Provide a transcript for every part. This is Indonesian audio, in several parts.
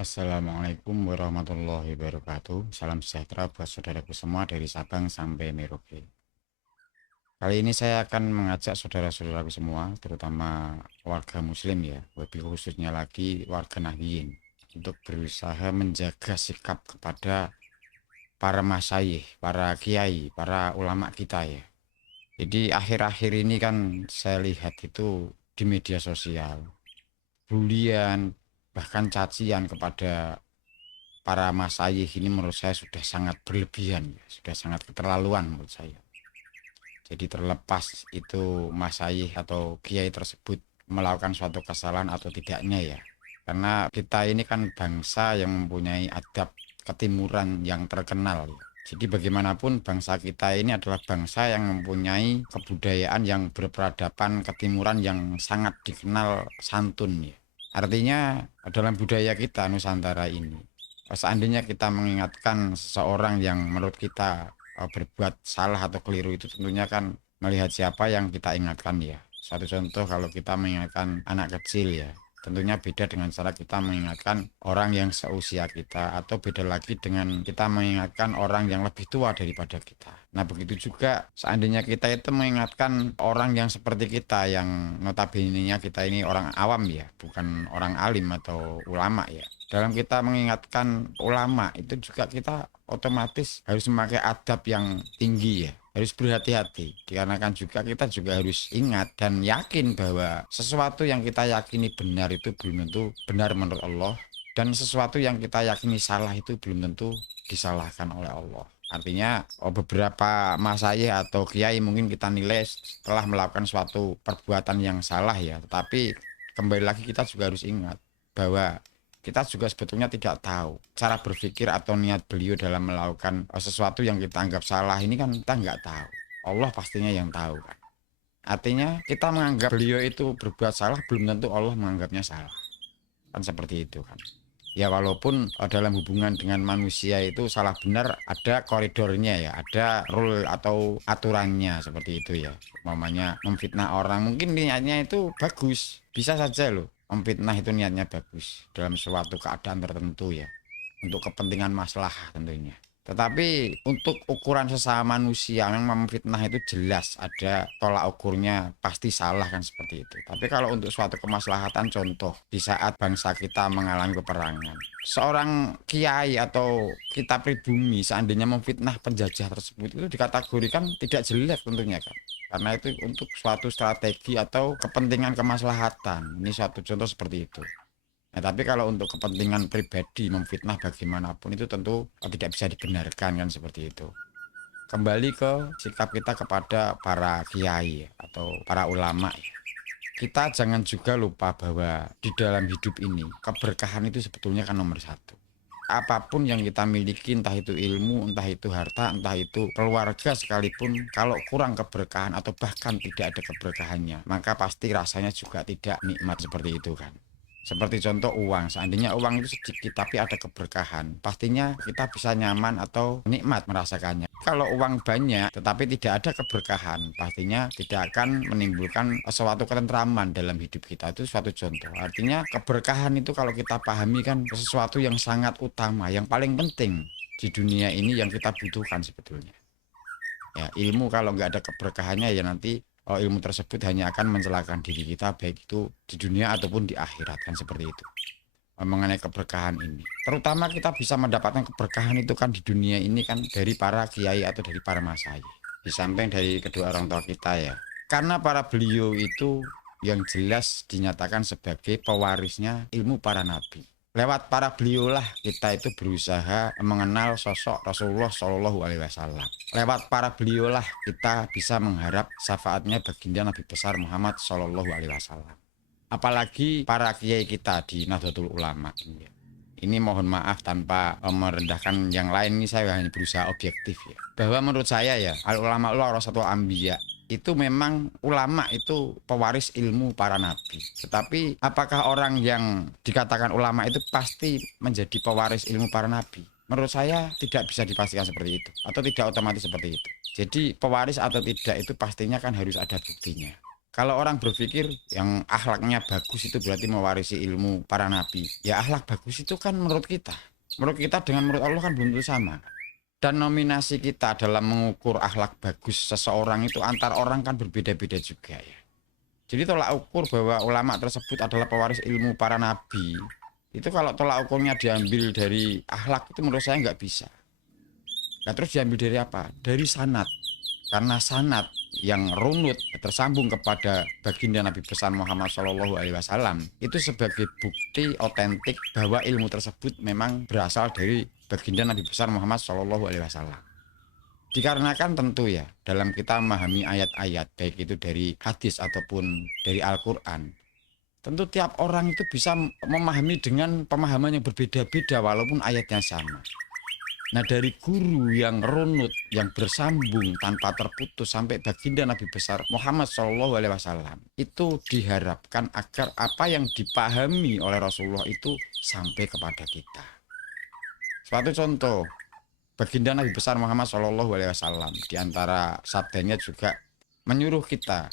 Assalamualaikum warahmatullahi wabarakatuh. Salam sejahtera buat saudaraku semua dari Sabang sampai Merauke. Kali ini saya akan mengajak saudara-saudaraku semua, terutama warga muslim ya, lebih khususnya lagi warga Nahdliyin, untuk berusaha menjaga sikap kepada para masyayikh, para kiai, para ulama kita ya. Jadi akhir-akhir ini kan saya lihat itu di media sosial, bulian, bahkan cacian kepada para masayih ini menurut saya sudah sangat berlebihan, sudah sangat keterlaluan menurut saya. Jadi terlepas itu masayih atau kiai tersebut melakukan suatu kesalahan atau tidaknya ya. Karena kita ini kan bangsa yang mempunyai adab ketimuran yang terkenal. Jadi bagaimanapun bangsa kita ini adalah bangsa yang mempunyai kebudayaan yang berperadaban ketimuran yang sangat dikenal santun ya. Artinya dalam budaya kita Nusantara ini, seandainya kita mengingatkan seseorang yang menurut kita berbuat salah atau keliru, itu tentunya kan melihat siapa yang kita ingatkan ya. Suatu contoh, kalau kita mengingatkan anak kecil ya, tentunya beda dengan cara kita mengingatkan orang yang seusia kita, atau beda lagi dengan kita mengingatkan orang yang lebih tua daripada kita. Nah begitu juga seandainya kita itu mengingatkan orang yang seperti kita, yang notabene-nya kita ini orang awam ya, bukan orang alim atau ulama ya. Dalam kita mengingatkan ulama itu juga kita otomatis harus memakai adab yang tinggi ya, harus berhati-hati, dikarenakan juga kita juga harus ingat dan yakin bahwa sesuatu yang kita yakini benar itu belum tentu benar menurut Allah, dan sesuatu yang kita yakini salah itu belum tentu disalahkan oleh Allah. Artinya beberapa masayih atau kiai mungkin kita nilai telah melakukan suatu perbuatan yang salah ya, tetapi kembali lagi kita juga harus ingat bahwa kita juga sebetulnya tidak tahu cara berpikir atau niat beliau dalam melakukan sesuatu yang kita anggap salah ini, kan kita nggak tahu. Allah pastinya yang tahu kan. Artinya kita menganggap beliau itu berbuat salah belum tentu Allah menganggapnya salah. Kan seperti itu kan. Ya walaupun dalam hubungan dengan manusia itu salah benar ada koridornya ya, ada rule atau aturannya seperti itu ya. Umpamanya memfitnah orang, mungkin niatnya itu bagus, bisa saja loh. Memfitnah itu niatnya bagus dalam suatu keadaan tertentu ya, untuk kepentingan masalah tentunya. Tetapi untuk ukuran sesama manusia memang memfitnah itu jelas ada tolak ukurnya, pasti salah kan seperti itu. Tapi kalau untuk suatu kemaslahatan, contoh di saat bangsa kita mengalami peperangan, seorang kiai atau kita pribumi seandainya memfitnah penjajah tersebut, itu dikategorikan tidak jelek tentunya kan. Karena itu untuk suatu strategi atau kepentingan kemaslahatan. Ini suatu contoh seperti itu. Nah, tapi kalau untuk kepentingan pribadi memfitnah bagaimanapun itu tentu tidak bisa dibenarkan kan seperti itu. Kembali ke sikap kita kepada para kiai atau para ulama ya. Kita jangan juga lupa bahwa di dalam hidup ini keberkahan itu sebetulnya kan nomor satu. Apapun yang kita miliki, entah itu ilmu, entah itu harta, entah itu keluarga sekalipun, kalau kurang keberkahan atau bahkan tidak ada keberkahannya, maka pasti rasanya juga tidak nikmat seperti itu kan. Seperti contoh uang, seandainya uang itu sedikit tapi ada keberkahan, pastinya kita bisa nyaman atau nikmat merasakannya. Kalau uang banyak tetapi tidak ada keberkahan, pastinya tidak akan menimbulkan suatu ketentraman dalam hidup kita. Itu suatu contoh. Artinya keberkahan itu kalau kita pahami kan sesuatu yang sangat utama, yang paling penting di dunia ini yang kita butuhkan sebetulnya. Ya, ilmu kalau nggak ada keberkahannya ya nanti ilmu tersebut hanya akan mencelakakan diri kita, baik itu di dunia ataupun di akhirat kan seperti itu. Mengenai keberkahan ini, terutama kita bisa mendapatkan keberkahan itu kan di dunia ini kan dari para kiai atau dari para masai, di samping dari kedua orang tua kita ya, karena para beliau itu yang jelas dinyatakan sebagai pewarisnya ilmu para nabi. Lewat para beliau lah kita itu berusaha mengenal sosok Rasulullah Shallallahu Alaihi Wasallam. Lewat para beliau lah kita bisa mengharap syafaatnya baginda Nabi besar Muhammad Shallallahu Alaihi Wasallam. Apalagi para kiai kita di Nahdlatul Ulama ini, mohon maaf tanpa merendahkan yang lain, ini saya hanya berusaha objektif ya, bahwa menurut saya ya, al ulama warasatul anbiya, itu memang ulama itu pewaris ilmu para nabi. Tetapi apakah orang yang dikatakan ulama itu pasti menjadi pewaris ilmu para nabi? Menurut saya tidak bisa dipastikan seperti itu, atau tidak otomatis seperti itu. Jadi pewaris atau tidak itu pastinya kan harus ada buktinya. Kalau orang berpikir yang akhlaknya bagus itu berarti mewarisi ilmu para nabi. Ya akhlak bagus itu kan menurut kita. Menurut kita dengan menurut Allah kan belum tentu sama. Dan nominasi kita dalam mengukur akhlak bagus seseorang itu antar orang kan berbeda-beda juga ya. Jadi tolak ukur bahwa ulama tersebut adalah pewaris ilmu para nabi, itu kalau tolak ukurnya diambil dari akhlak itu menurut saya nggak bisa. Nah terus diambil dari apa? Dari sanad. Karena sanad yang runut tersambung kepada baginda Nabi besar Muhammad Shallallahu Alaihi Wasallam itu sebagai bukti otentik bahwa ilmu tersebut memang berasal dari baginda Nabi besar Muhammad Shallallahu Alaihi Wasallam. Dikarenakan tentu ya dalam kita memahami ayat-ayat baik itu dari hadis ataupun dari Al-Quran, tentu tiap orang itu bisa memahami dengan pemahaman yang berbeda-beda walaupun ayatnya sama. Nah dari guru yang runut, yang bersambung tanpa terputus sampai baginda Nabi besar Muhammad Shallallahu Alaihi Wasallam itu diharapkan agar apa yang dipahami oleh Rasulullah itu sampai kepada kita. Suatu contoh, baginda Nabi besar Muhammad Shallallahu Alaihi Wasallam diantara sabdanya juga menyuruh kita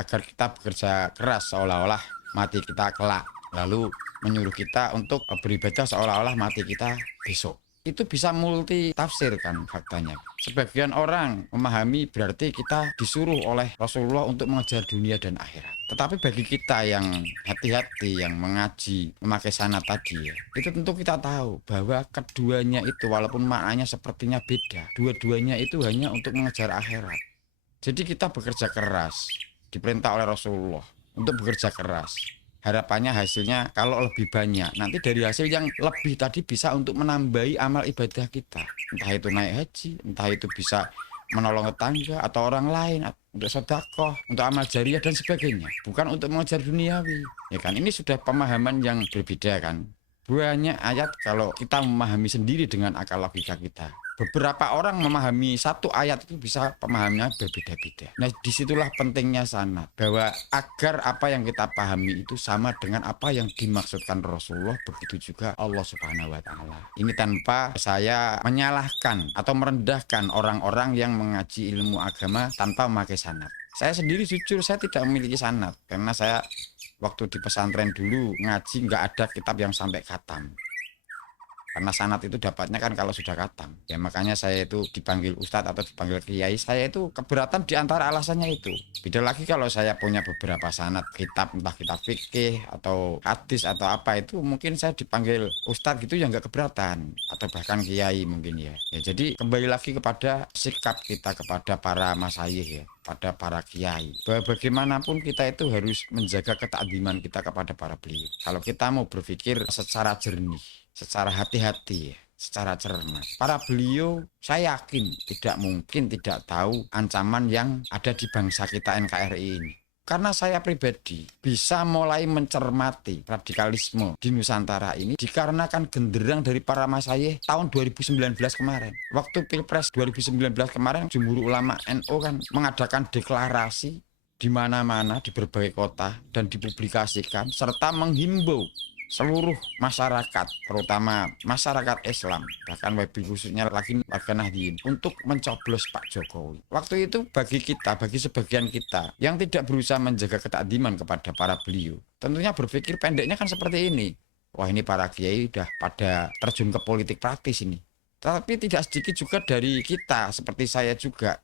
agar kita bekerja keras seolah-olah mati kita kelak, lalu menyuruh kita untuk beribadah seolah-olah mati kita besok. Itu bisa multi tafsir kan faktanya. Sebagian orang memahami berarti kita disuruh oleh Rasulullah untuk mengejar dunia dan akhirat. Tetapi bagi kita yang hati-hati, yang mengaji, memakai sanad tadi ya, itu tentu kita tahu bahwa keduanya itu walaupun maknanya sepertinya beda, dua-duanya itu hanya untuk mengejar akhirat. Jadi kita bekerja keras, diperintah oleh Rasulullah untuk bekerja keras. Harapannya hasilnya kalau lebih banyak, nanti dari hasil yang lebih tadi bisa untuk menambahi amal ibadah kita. Entah itu naik haji, entah itu bisa menolong tetangga atau orang lain, untuk sedekah, untuk amal jariah dan sebagainya. Bukan untuk mengejar duniawi. Ya kan, ini sudah pemahaman yang berbeda kan. Banyak ayat kalau kita memahami sendiri dengan akal logika kita. Beberapa orang memahami satu ayat itu bisa pemahamannya berbeda-beda. Nah disitulah pentingnya sanad, bahwa agar apa yang kita pahami itu sama dengan apa yang dimaksudkan Rasulullah, begitu juga Allah Subhanahu wa Ta'ala. Ini tanpa saya menyalahkan atau merendahkan orang-orang yang mengaji ilmu agama tanpa memakai sanad. Saya sendiri jujur saya tidak memiliki sanad karena saya waktu di pesantren dulu ngaji nggak ada kitab yang sampai khatam. Karena sanad itu dapatnya kan kalau sudah khatam. Ya makanya saya itu dipanggil ustadz atau dipanggil kiai, saya itu keberatan di antara alasannya itu. Beda lagi kalau saya punya beberapa sanad kitab, entah kitab fikih atau hadis atau apa, itu mungkin saya dipanggil ustadz gitu ya nggak keberatan. Atau bahkan kiai mungkin ya. Ya jadi kembali lagi kepada sikap kita kepada para masyayikh ya, pada para kiai, bahwa bagaimanapun kita itu harus menjaga ketakdiman kita kepada para beliau. Kalau kita mau berpikir secara jernih, secara hati-hati, secara cermat, para beliau saya yakin tidak mungkin tidak tahu ancaman yang ada di bangsa kita NKRI ini. Karena saya pribadi bisa mulai mencermati radikalisme di Nusantara ini dikarenakan genderang dari para masyayikh tahun 2019 kemarin. Waktu Pilpres 2019 kemarin, Jumhur Ulama NU kan mengadakan deklarasi di mana-mana di berbagai kota dan dipublikasikan serta menghimbau seluruh masyarakat, terutama masyarakat Islam, bahkan wabil khususnya lagi warga Nahdien, untuk mencoblos Pak Jokowi. Waktu itu bagi kita, bagi sebagian kita yang tidak berusaha menjaga ketakdiman kepada para beliau, tentunya berpikir pendeknya kan seperti ini. Wah ini para kiai udah pada terjun ke politik praktis ini. Tapi tidak sedikit juga dari kita, seperti saya juga.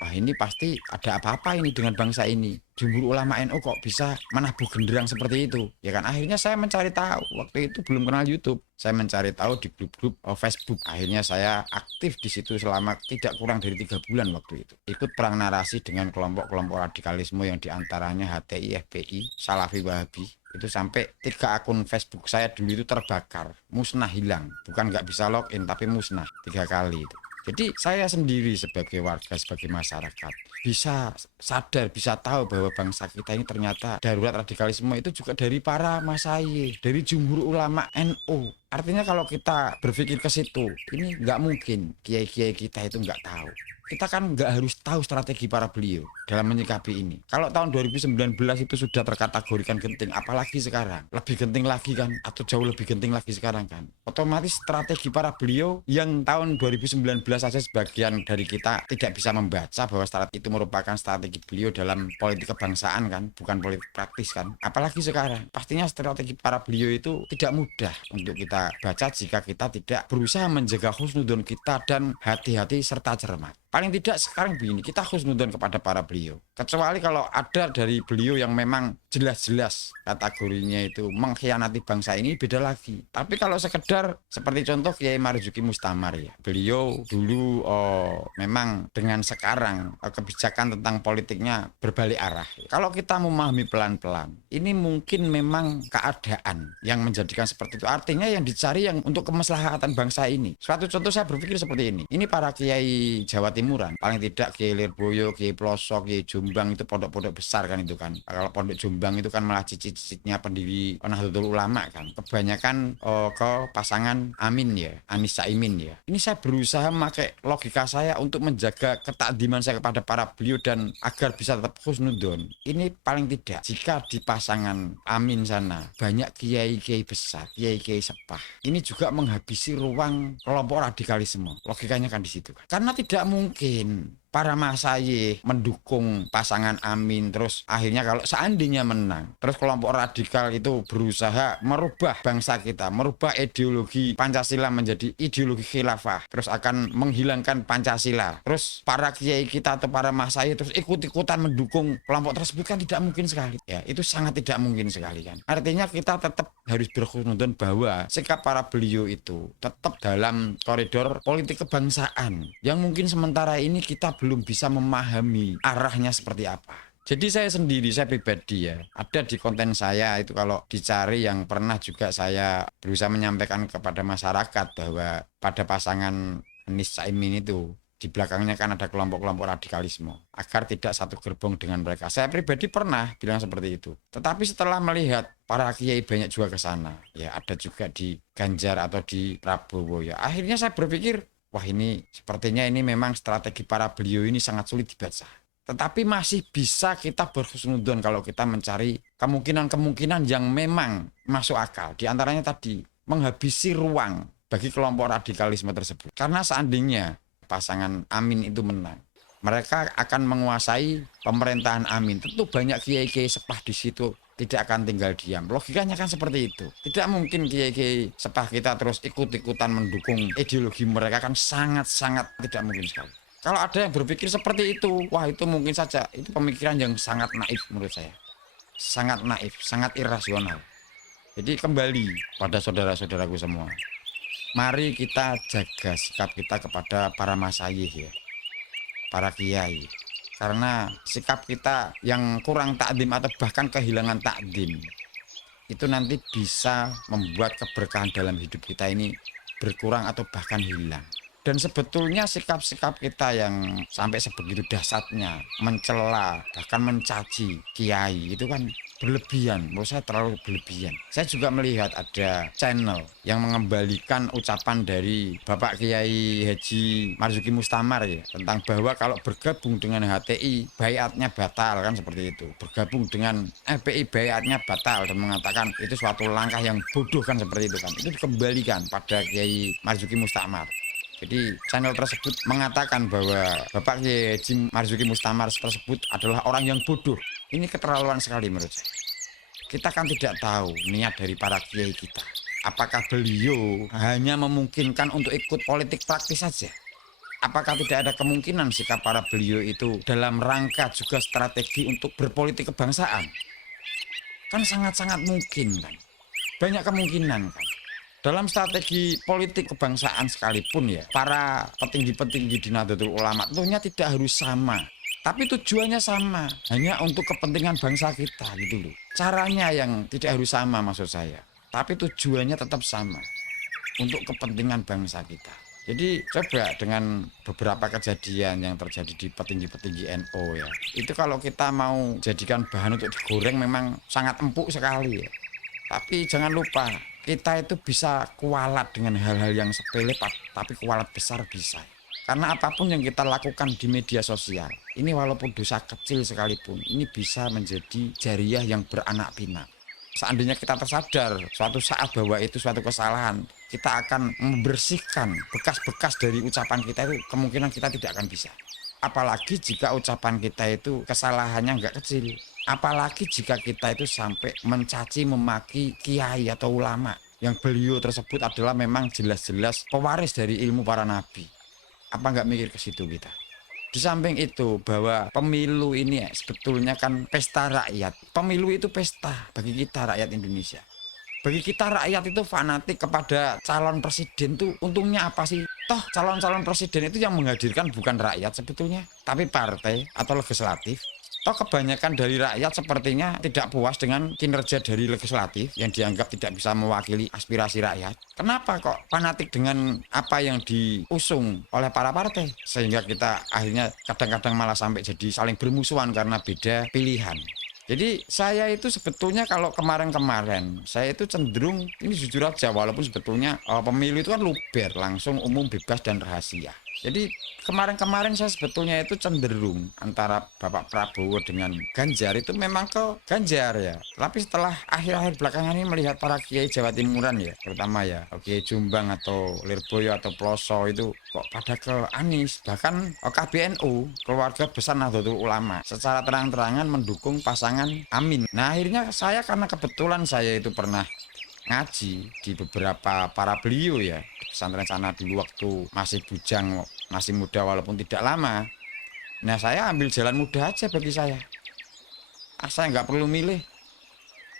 Wah ini pasti ada apa-apa ini dengan bangsa ini. Jumhur Ulama NU kok bisa menabuh genderang seperti itu? Ya kan akhirnya saya mencari tahu. Waktu itu belum kenal YouTube. Saya mencari tahu di grup-grup Facebook. Akhirnya saya aktif di situ selama tidak kurang dari 3 bulan waktu itu. Ikut perang narasi dengan kelompok-kelompok radikalisme yang diantaranya HTI, FPI, Salafi, Wahabi. Itu sampai 3 akun Facebook saya dulu itu terbakar, musnah, hilang. Bukan nggak bisa login tapi musnah 3 kali itu. Jadi saya sendiri sebagai warga, sebagai masyarakat bisa sadar, bisa tahu bahwa bangsa kita ini ternyata darurat radikalisme itu juga dari para masyayikh, dari Jumhur Ulama NU. Artinya kalau kita berpikir ke situ, ini nggak mungkin kiai-kiai kita itu nggak tahu. Kita kan nggak harus tahu strategi para beliau dalam menyikapi ini. Kalau tahun 2019 itu sudah terkategorikan genting, apalagi sekarang. Lebih genting lagi kan, atau jauh lebih genting lagi sekarang kan. Otomatis strategi para beliau yang tahun 2019 saja sebagian dari kita tidak bisa membaca bahwa strategi itu merupakan strategi beliau dalam politik kebangsaan kan, bukan politik praktis kan. Apalagi sekarang, pastinya strategi para beliau itu tidak mudah untuk kita baca jika kita tidak berusaha menjaga husnudon kita dan hati-hati serta cermat. Paling tidak sekarang begini, kita husnudon kepada para beliau. Kecuali kalau ada dari beliau yang memang jelas-jelas kategorinya itu mengkhianati bangsa ini, beda lagi. Tapi kalau sekedar seperti contoh Kiai Marzuki Mustamar ya, beliau dulu memang dengan sekarang kebijakan tentang politiknya berbalik arah. Kalau kita memahami pelan-pelan, ini mungkin memang keadaan yang menjadikan seperti itu. Artinya yang dicari yang untuk kemaslahatan bangsa ini. Suatu contoh saya berpikir seperti ini. Ini para Kiai Jawa Timuran, paling tidak Kiai Lirboyo, Kiai Pelosok, Kiai Jombang itu pondok-pondok besar kan itu kan. Kalau pondok Jombang itu kan malah cicit-cicitnya pendiri Nahdlatul Ulama kan. Kebanyakan ke pasangan Amin ya, Anies Caimin ya. Ini saya berusaha memakai logika saya untuk menjaga ketakdiman saya kepada para beliau dan agar bisa tetap husnudon. Ini paling tidak jika di pasangan Amin sana banyak kiai-kiai besar, kiai-kiai sepah. Ini juga menghabisi ruang kelompok radikalisme. Logikanya kan di situ kan. Karena tidak mungkin para masayih mendukung pasangan Amin, terus akhirnya kalau seandainya menang, terus kelompok radikal itu berusaha merubah bangsa kita, merubah ideologi Pancasila menjadi ideologi khilafah, terus akan menghilangkan Pancasila, terus para kiai kita atau para masayih terus ikut-ikutan mendukung kelompok tersebut, kan tidak mungkin sekali ya, itu sangat tidak mungkin sekali kan. Artinya kita tetap harus berhusnudon bahwa sikap para beliau itu tetap dalam koridor politik kebangsaan yang mungkin sementara ini kita belum bisa memahami arahnya seperti apa. Jadi saya sendiri, saya pribadi ya, ada di konten saya itu kalau dicari yang pernah juga saya berusaha menyampaikan kepada masyarakat bahwa pada pasangan Anies Caimin itu di belakangnya kan ada kelompok-kelompok radikalisme agar tidak satu gerbong dengan mereka. Saya pribadi pernah bilang seperti itu. Tetapi setelah melihat para kiai banyak juga ke sana, ya ada juga di Ganjar atau di Prabowo ya. Akhirnya saya berpikir, wah ini sepertinya ini memang strategi para beliau ini sangat sulit dibaca. Tetapi masih bisa kita berhusnudon kalau kita mencari kemungkinan-kemungkinan yang memang masuk akal. Di antaranya tadi, menghabisi ruang bagi kelompok radikalisme tersebut. Karena seandainya pasangan Amin itu menang, mereka akan menguasai pemerintahan Amin. Tentu banyak kiai-kiai sepah di situ tidak akan tinggal diam. Logikanya kan seperti itu. Tidak mungkin kiai-kiai sepah kita terus ikut-ikutan mendukung ideologi mereka, kan sangat-sangat tidak mungkin sekali. Kalau ada yang berpikir seperti itu, wah itu mungkin saja, itu pemikiran yang sangat naif menurut saya. Sangat naif, sangat irasional. Jadi kembali pada saudara-saudaraku semua, mari kita jaga sikap kita kepada para masayih ya, para kiai. Karena sikap kita yang kurang takdim atau bahkan kehilangan takdim, itu nanti bisa membuat keberkahan dalam hidup kita ini berkurang atau bahkan hilang. Dan sebetulnya sikap-sikap kita yang sampai sebegitu dahsyatnya mencela, bahkan mencaci kiai, itu kan berlebihan. Menurut saya terlalu berlebihan. Saya juga melihat ada channel yang mengembalikan ucapan dari Bapak Kiai Haji Marzuki Mustamar ya, tentang bahwa kalau bergabung dengan HTI baiatnya batal, kan seperti itu. Bergabung dengan FPI baiatnya batal, dan mengatakan itu suatu langkah yang bodoh, kan seperti itu kan. Itu dikembalikan pada Kiai Marzuki Mustamar. Jadi channel tersebut mengatakan bahwa Bapak Kiai Haji Marzuki Mustamar tersebut adalah orang yang bodoh. Ini keterlaluan sekali menurut saya. Kita kan tidak tahu niat dari para kiai kita. Apakah beliau hanya memungkinkan untuk ikut politik praktis saja? Apakah tidak ada kemungkinan sikap para beliau itu dalam rangka juga strategi untuk berpolitik kebangsaan? Kan sangat-sangat mungkin kan. Banyak kemungkinan kan. Dalam strategi politik kebangsaan sekalipun ya, para petinggi-petinggi di Nahdlatul Ulama tentunya tidak harus sama, tapi tujuannya sama, hanya untuk kepentingan bangsa kita gitu loh. Caranya yang tidak harus sama maksud saya, tapi tujuannya tetap sama, untuk kepentingan bangsa kita. Jadi coba dengan beberapa kejadian yang terjadi di petinggi-petinggi NU ya, itu kalau kita mau jadikan bahan untuk digoreng memang sangat empuk sekali ya. Tapi jangan lupa, kita itu bisa kualat dengan hal-hal yang sepele tapi kualat besar bisa. Karena apapun yang kita lakukan di media sosial, ini walaupun dosa kecil sekalipun, ini bisa menjadi jariah yang beranak pinak. Seandainya kita tersadar suatu saat bahwa itu suatu kesalahan, kita akan membersihkan bekas-bekas dari ucapan kita itu, kemungkinan kita tidak akan bisa. Apalagi jika ucapan kita itu kesalahannya nggak kecil. Apalagi jika kita itu sampai mencaci memaki kiai atau ulama yang beliau tersebut adalah memang jelas-jelas pewaris dari ilmu para nabi. Apa nggak mikir ke situ kita? Di samping itu bahwa pemilu ini sebetulnya kan pesta rakyat. Pemilu itu pesta bagi kita rakyat Indonesia. Bagi kita rakyat itu fanatik kepada calon presiden tuh untungnya apa sih? Toh calon-calon presiden itu yang menghadirkan bukan rakyat sebetulnya, tapi partai atau legislatif. Toh kebanyakan dari rakyat sepertinya tidak puas dengan kinerja dari legislatif yang dianggap tidak bisa mewakili aspirasi rakyat. Kenapa kok fanatik dengan apa yang diusung oleh para partai? Sehingga kita akhirnya kadang-kadang malah sampai jadi saling bermusuhan karena beda pilihan. Jadi saya itu sebetulnya kalau kemarin-kemarin saya itu cenderung ini jujur aja walaupun sebetulnya pemilu itu kan luber, langsung umum, bebas dan rahasia. Jadi kemarin-kemarin saya sebetulnya itu cenderung antara Bapak Prabowo dengan Ganjar itu memang ke Ganjar ya. Tapi setelah akhir-akhir belakangan ini melihat para kiai Jawa Timuran ya, terutama ya Kiai Jombang atau Lirboyo atau Ploso itu kok pada ke Anies. Bahkan KBNU, Keluarga Besar Nahdlatul Ulama, secara terang-terangan mendukung pasangan Amin. Nah akhirnya saya karena kebetulan saya itu pernah ngaji di beberapa para beliau ya pesantren sana dulu waktu masih bujang, masih muda walaupun tidak lama. Nah saya ambil jalan mudah aja bagi saya. Saya nggak perlu milih.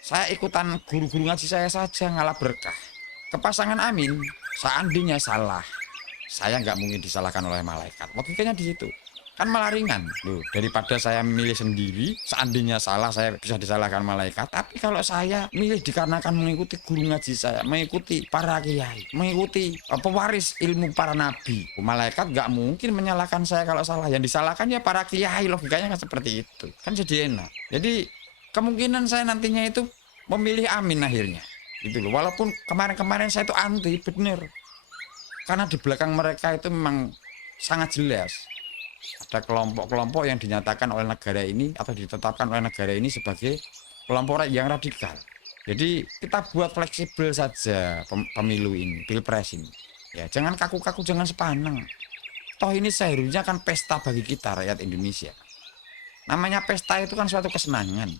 Saya ikutan guru-guru ngaji saya saja ngalah berkah. Kepasangan Amin, seandainya salah, saya nggak mungkin disalahkan oleh malaikat. Logikanya di situ. Kan malah ringan loh, daripada saya milih sendiri, seandainya salah saya bisa disalahkan malaikat. Tapi kalau saya milih dikarenakan mengikuti guru ngaji saya, mengikuti para kiai, mengikuti pewaris ilmu para nabi, malaikat nggak mungkin menyalahkan saya kalau salah. Yang disalahkan ya para kiai, logikanya kan seperti itu. Kan jadi enak. Jadi kemungkinan saya nantinya itu memilih Amin akhirnya. Gitu loh. Walaupun kemarin-kemarin saya itu anti, bener. Karena di belakang mereka itu memang sangat jelas. Ada kelompok-kelompok yang dinyatakan oleh negara ini atau ditetapkan oleh negara ini sebagai kelompok yang radikal. Jadi kita buat fleksibel saja pemilu ini, pilpres ini. Ya, jangan kaku-kaku, jangan sepaneng. Toh ini seharusnya kan pesta bagi kita rakyat Indonesia. Namanya pesta itu kan suatu kesenangan.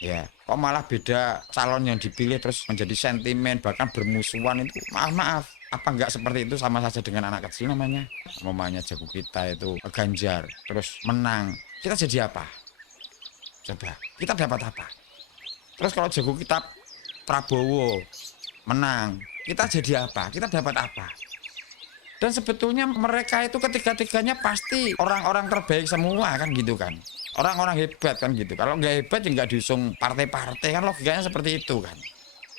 Ya, kok malah beda calon yang dipilih terus menjadi sentimen bahkan bermusuhan itu maaf. Apa enggak seperti itu sama saja dengan anak kecil namanya? Mamanya jago kita itu Ganjar terus menang. Kita jadi apa? Coba, kita dapat apa? Terus kalau jago kita Prabowo menang, kita jadi apa? Kita dapat apa? Dan sebetulnya mereka itu ketiga-tiganya pasti orang-orang terbaik semua kan gitu kan. Orang-orang hebat kan gitu. Kalau nggak hebat ya nggak diusung partai-partai kan logikanya seperti itu kan.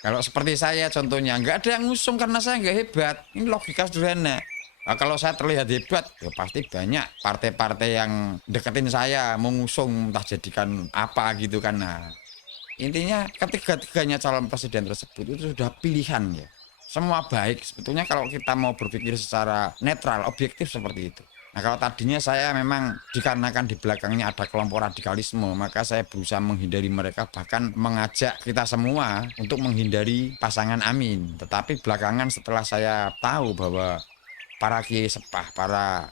Kalau seperti saya contohnya nggak ada yang ngusung karena saya nggak hebat. Ini logika sederhana. Nah, kalau saya terlihat hebat, ya pasti banyak partai-partai yang deketin saya mengusung entah jadikan apa gitu kan. Nah, intinya ketiga-tiganya calon presiden tersebut itu sudah pilihan ya. Semua baik sebetulnya kalau kita mau berpikir secara netral, objektif seperti itu. Nah kalau tadinya saya memang dikarenakan di belakangnya ada kelompok radikalisme, maka saya berusaha menghindari mereka, bahkan mengajak kita semua untuk menghindari pasangan Amin. Tetapi belakangan setelah saya tahu bahwa para kiai sepah, para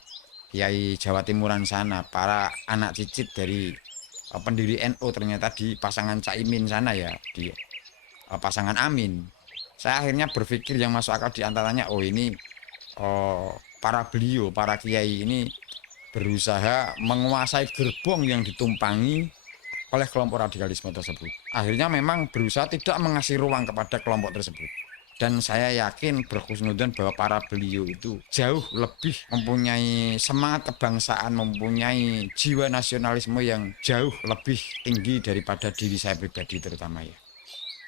kiai Jawa Timuran sana, para anak cicit dari pendiri NU ternyata di pasangan Caimin sana ya, di pasangan Amin. Saya akhirnya berpikir yang masuk akal diantaranya, oh ini para beliau, para kiai ini berusaha menguasai gerbong yang ditumpangi oleh kelompok radikalisme tersebut. Akhirnya memang berusaha tidak mengasih ruang kepada kelompok tersebut. Dan saya yakin berkhusnudzon bahwa para beliau itu jauh lebih mempunyai semangat kebangsaan, mempunyai jiwa nasionalisme yang jauh lebih tinggi daripada diri saya pribadi terutama ya.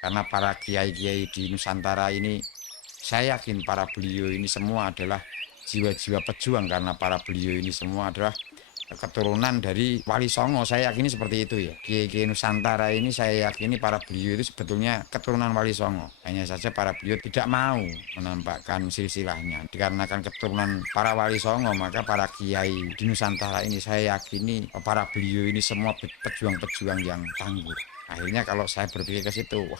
Karena para kiai-kiai di Nusantara ini, saya yakin para beliau ini semua adalah jiwa-jiwa pejuang, karena para beliau ini semua adalah keturunan dari Wali Songo. Saya yakini seperti itu ya. Kiai-kiai Nusantara ini saya yakini para beliau itu sebetulnya keturunan Wali Songo. Hanya saja para beliau tidak mau menampakkan silsilahnya. Dikarenakan keturunan para Wali Songo, maka para kiai di Nusantara ini saya yakini para beliau ini semua pejuang-pejuang yang tangguh. Akhirnya kalau saya berpikir ke situ, wah,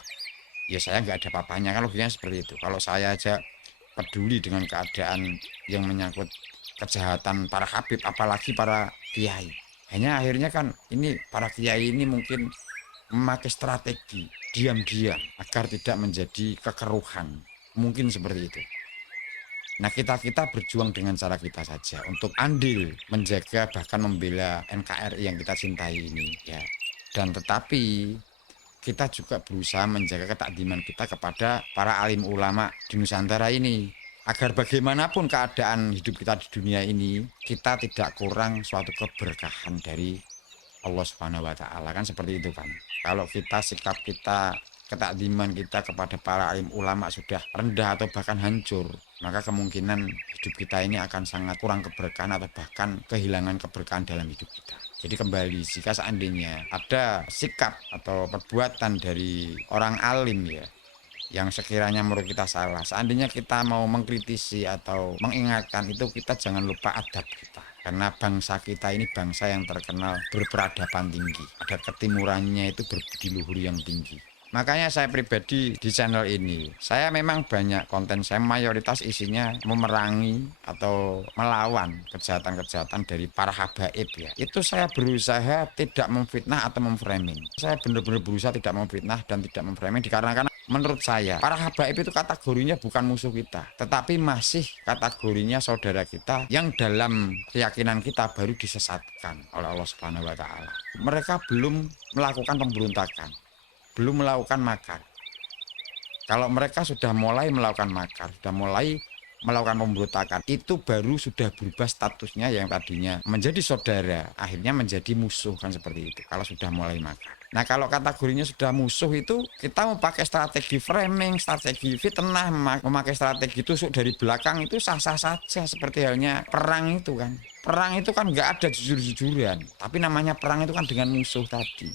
ya saya nggak ada apa-apanya kan, logikanya seperti itu. Kalau saya aja peduli dengan keadaan yang menyangkut kejahatan para habib, apalagi para kiai. Hanya akhirnya kan ini para kiai ini mungkin memakai strategi diam-diam agar tidak menjadi kekeruhan, mungkin seperti itu. Nah, kita berjuang dengan cara kita saja untuk andil menjaga bahkan membela NKRI yang kita cintai ini ya. Dan tetapi kita juga berusaha menjaga ketakdiman kita kepada para alim ulama di Nusantara ini, agar bagaimanapun keadaan hidup kita di dunia ini, kita tidak kurang suatu keberkahan dari Allah Subhanahu wa Ta'ala, kan seperti itu kan. Kalau kita sikap kita, ketakdiman kita kepada para alim ulama sudah rendah atau bahkan hancur, maka kemungkinan hidup kita ini akan sangat kurang keberkahan atau bahkan kehilangan keberkahan dalam hidup kita. Jadi kembali, jika seandainya ada sikap atau perbuatan dari orang alim ya, yang sekiranya menurut kita salah, seandainya kita mau mengkritisi atau mengingatkan, itu kita jangan lupa adab kita. Karena bangsa kita ini bangsa yang terkenal berperadaban tinggi. Adat ketimurannya itu berbudi luhur yang tinggi. Makanya saya pribadi di channel ini, saya memang banyak konten saya mayoritas isinya memerangi atau melawan kejahatan-kejahatan dari para habaib ya. Itu saya berusaha tidak memfitnah atau memframing. Saya benar-benar berusaha tidak memfitnah dan tidak memframing, dikarenakan menurut saya para habaib itu kategorinya bukan musuh kita, tetapi masih kategorinya saudara kita yang dalam keyakinan kita baru disesatkan oleh Allah Subhanahu wa Ta'ala. Mereka belum melakukan pemberontakan, belum melakukan makar. Kalau mereka sudah mulai melakukan makar, sudah mulai melakukan pemberontakan, itu baru sudah berubah statusnya, yang tadinya menjadi saudara akhirnya menjadi musuh, kan seperti itu kalau sudah mulai makar. Nah, kalau kategorinya sudah musuh, itu kita mau pakai strategi framing, strategi fitnah, memakai strategi tusuk dari belakang, itu sah-sah saja. Seperti halnya perang itu kan. Perang itu kan nggak ada jujur-jujuran, tapi namanya perang itu kan dengan musuh tadi.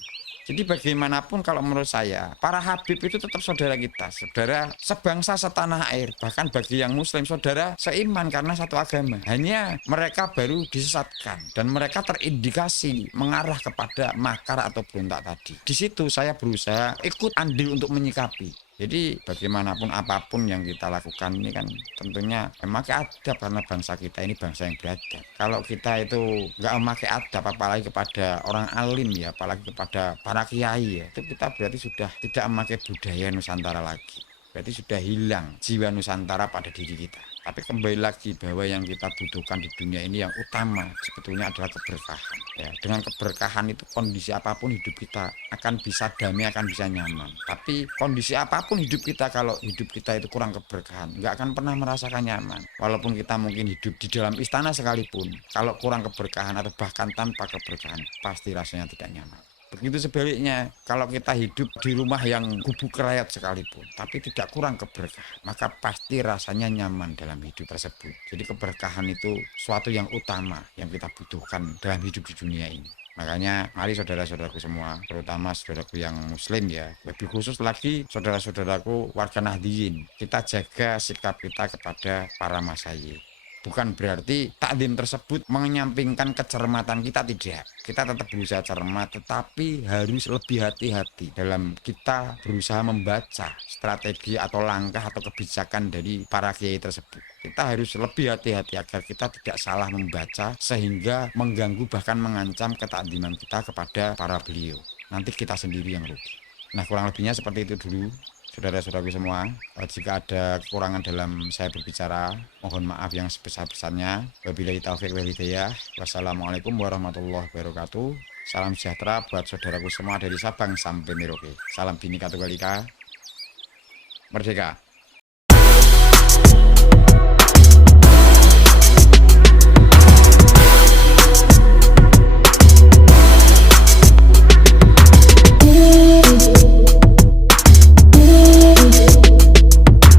Jadi bagaimanapun kalau menurut saya, para habib itu tetap saudara kita, saudara sebangsa setanah air. Bahkan bagi yang muslim, saudara seiman karena satu agama. Hanya mereka baru disesatkan dan mereka terindikasi mengarah kepada makar atau berontak tadi. Di situ saya berusaha ikut andil untuk menyikapi. Jadi bagaimanapun apapun yang kita lakukan ini kan tentunya memakai adab, karena bangsa kita ini bangsa yang beradab. Kalau kita itu nggak memakai adab, apalagi kepada orang alim ya, apalagi kepada para kiai ya, itu kita berarti sudah tidak memakai budaya Nusantara lagi. Berarti sudah hilang jiwa Nusantara pada diri kita. Tapi kembali lagi bahwa yang kita butuhkan di dunia ini yang utama sebetulnya adalah keberkahan. Ya, dengan keberkahan itu kondisi apapun hidup kita akan bisa damai, akan bisa nyaman. Tapi kondisi apapun hidup kita, kalau hidup kita itu kurang keberkahan, nggak akan pernah merasakan nyaman. Walaupun kita mungkin hidup di dalam istana sekalipun, kalau kurang keberkahan atau bahkan tanpa keberkahan, pasti rasanya tidak nyaman. Begitu sebaliknya, kalau kita hidup di rumah yang gubuk rayat sekalipun, tapi tidak kurang keberkahan, maka pasti rasanya nyaman dalam hidup tersebut. Jadi keberkahan itu suatu yang utama yang kita butuhkan dalam hidup di dunia ini. Makanya mari saudara-saudaraku semua, terutama saudaraku yang muslim ya, lebih khusus lagi saudara-saudaraku warga Nahdliyin, kita jaga sikap kita kepada para masyayikh. Bukan berarti takdim tersebut menyampingkan kecermatan kita, tidak. Kita tetap berusaha cermat, tetapi harus lebih hati-hati dalam kita berusaha membaca strategi atau langkah atau kebijakan dari para kiai tersebut. Kita harus lebih hati-hati agar kita tidak salah membaca sehingga mengganggu bahkan mengancam ketakdiman kita kepada para beliau. Nanti kita sendiri yang rugi. Nah, kurang lebihnya seperti itu dulu. Saudara-saudaraku semua, jika ada kekurangan dalam saya berbicara, mohon maaf yang sebesar-besarnya. Wabillahi taufiq wal hidayah. Wassalamualaikum warahmatullahi wabarakatuh. Salam sejahtera buat saudaraku semua dari Sabang sampai Merauke. Salam Bhinneka Tunggal Ika. Merdeka.